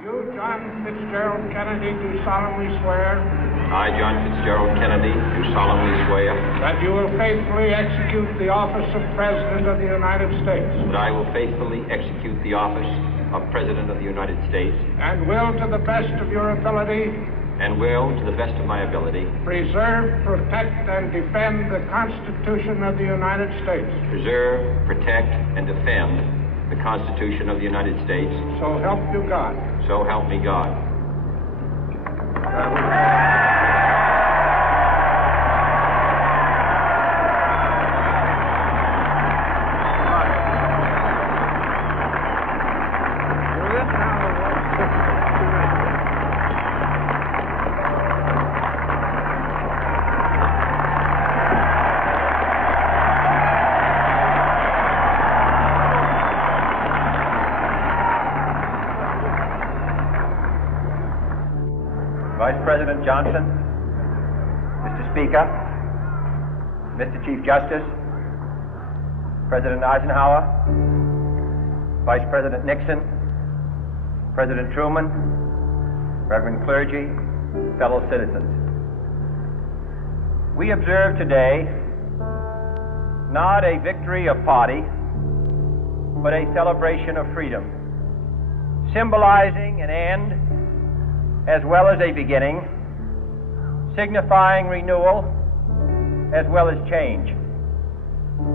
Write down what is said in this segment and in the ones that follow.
You, John Fitzgerald Kennedy, do solemnly swear I, John Fitzgerald Kennedy, do solemnly swear that you will faithfully execute the office of President of the United States that I will faithfully execute the office of President of the United States and will, to the best of your ability, and will, to the best of my ability, preserve, protect, and defend the Constitution of the United States. preserve, protect, and defend the Constitution of the United States. So help you God. So help me God. Vice President Johnson, Mr. Speaker, Mr. Chief Justice, President Eisenhower, Vice President Nixon, President Truman, Reverend clergy, fellow citizens. We observe today not a victory of party, but a celebration of freedom, symbolizing an end as well as a beginning, signifying renewal as well as change.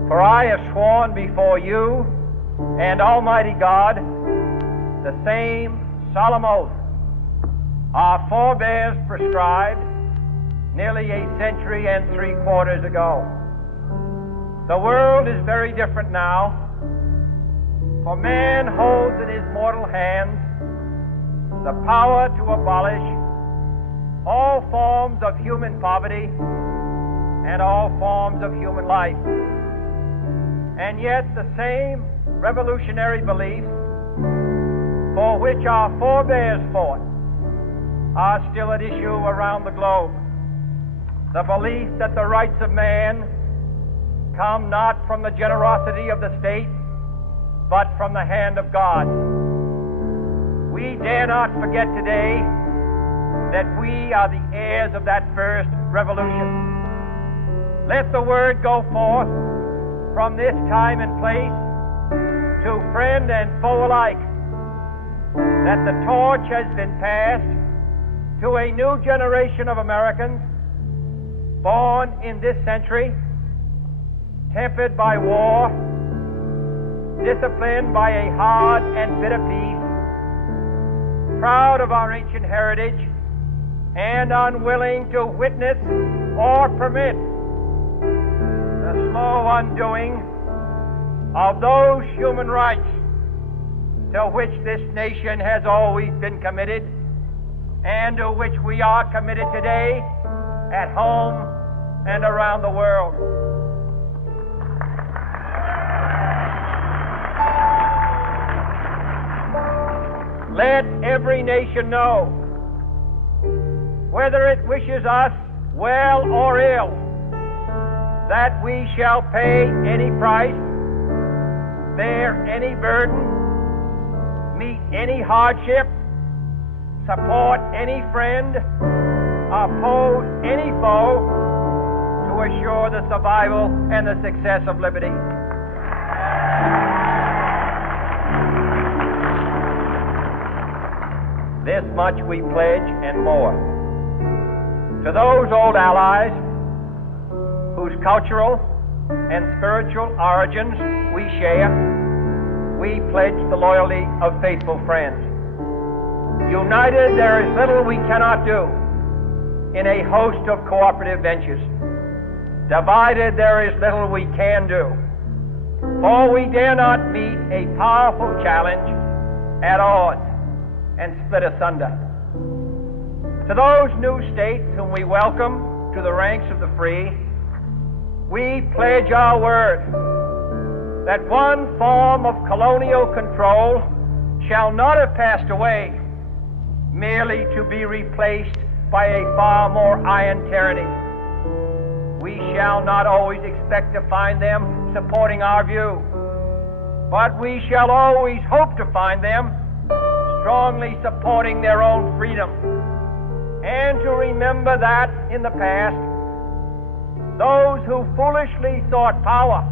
For I have sworn before you and Almighty God the same solemn oath our forebears prescribed nearly a century and 3/4 ago. The world is very different now, for man holds in his mortal hands the power to abolish all forms of human poverty and all forms of human life. And yet the same revolutionary beliefs for which our forebears fought are still at issue around the globe. The belief that the rights of man come not from the generosity of the state, but from the hand of God. We dare not forget today that we are the heirs of that first revolution. Let the word go forth from this time and place to friend and foe alike that the torch has been passed to a new generation of Americans born in this century, tempered by war, disciplined by a hard and bitter peace, proud of our ancient heritage, and unwilling to witness or permit the slow undoing of those human rights to which this nation has always been committed and to which we are committed today at home and around the world. Let every nation know, whether it wishes us well or ill, that we shall pay any price, bear any burden, meet any hardship, support any friend, oppose any foe, to assure the survival and the success of liberty. This much we pledge and more. To those old allies whose cultural and spiritual origins we share, we pledge the loyalty of faithful friends. United, there is little we cannot do in a host of cooperative ventures. Divided, there is little we can do, for we dare not meet a powerful challenge at odds and split asunder. To those new states whom we welcome to the ranks of the free, we pledge our word that one form of colonial control shall not have passed away, merely to be replaced by a far more iron tyranny. We shall not always expect to find them supporting our view, but we shall always hope to find them strongly supporting their own freedom, and to remember that in the past, those who foolishly sought power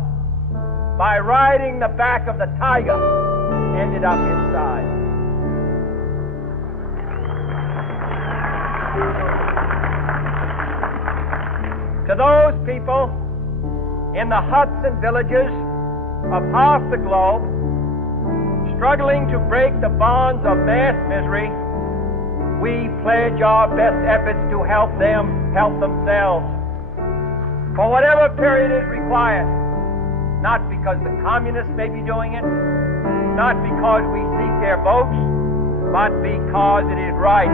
by riding the back of the tiger ended up inside. To those people in the huts and villages of half the globe struggling to break the bonds of mass misery, we pledge our best efforts to help them help themselves for whatever period is required, not because the communists may be doing it, not because we seek their votes, but because it is right.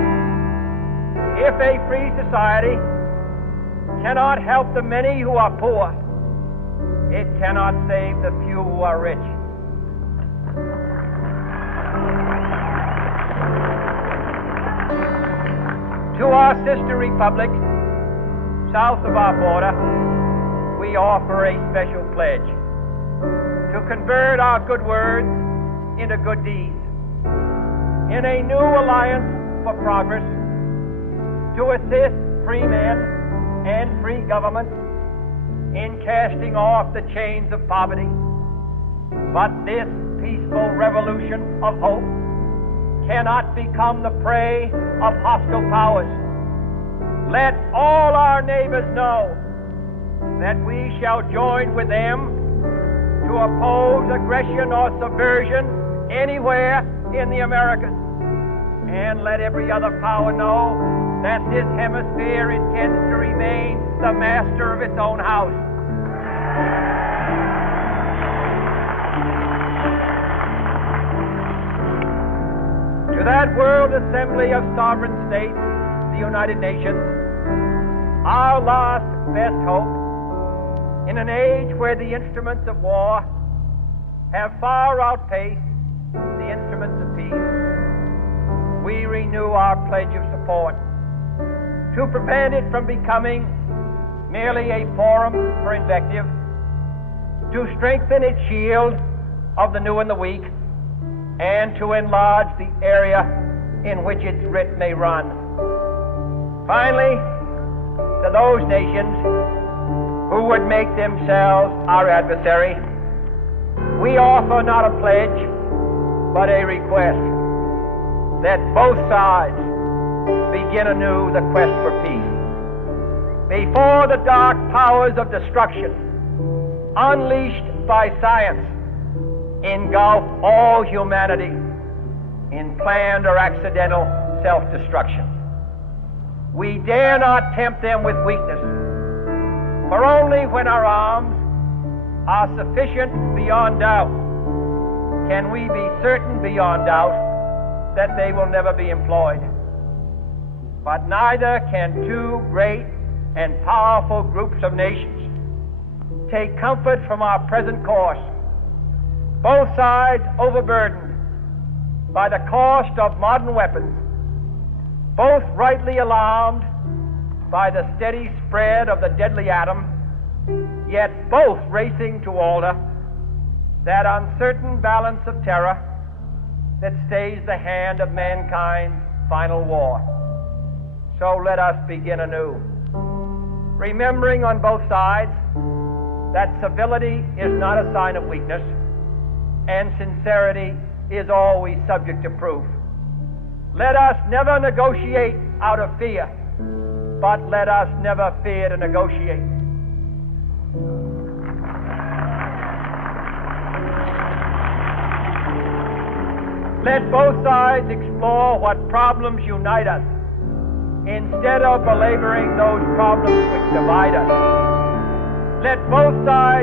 If a free society cannot help the many who are poor, it cannot save the few who are rich. To our sister republic, south of our border, we offer a special pledge to convert our good words into good deeds, in a new alliance for progress, to assist free men and free government in casting off the chains of poverty. But this peaceful revolution of hope cannot become the prey of hostile powers. Let all our neighbors know that we shall join with them to oppose aggression or subversion anywhere in the Americas. And let every other power know that this hemisphere intends to remain the master of its own house. To that World Assembly of Sovereign States, the United Nations, our last best hope, in an age where the instruments of war have far outpaced the instruments of peace, we renew our pledge of support to prevent it from becoming merely a forum for invective, to strengthen its shield of the new and the weak, and to enlarge the area in which its writ may run. Finally, to those nations who would make themselves our adversary, we offer not a pledge, but a request that both sides begin anew the quest for peace. Before the dark powers of destruction, unleashed by science, engulf all humanity in planned or accidental self-destruction, we dare not tempt them with weakness, for only when our arms are sufficient beyond doubt can we be certain beyond doubt that they will never be employed. But neither can two great and powerful groups of nations take comfort from our present course, both sides overburdened by the cost of modern weapons, both rightly alarmed by the steady spread of the deadly atom, yet both racing to alter that uncertain balance of terror that stays the hand of mankind's final war. So let us begin anew, remembering on both sides that civility is not a sign of weakness, and sincerity is always subject to proof. Let us never negotiate out of fear, but let us never fear to negotiate. Let both sides explore what problems unite us, instead of belaboring those problems which divide us. Let both sides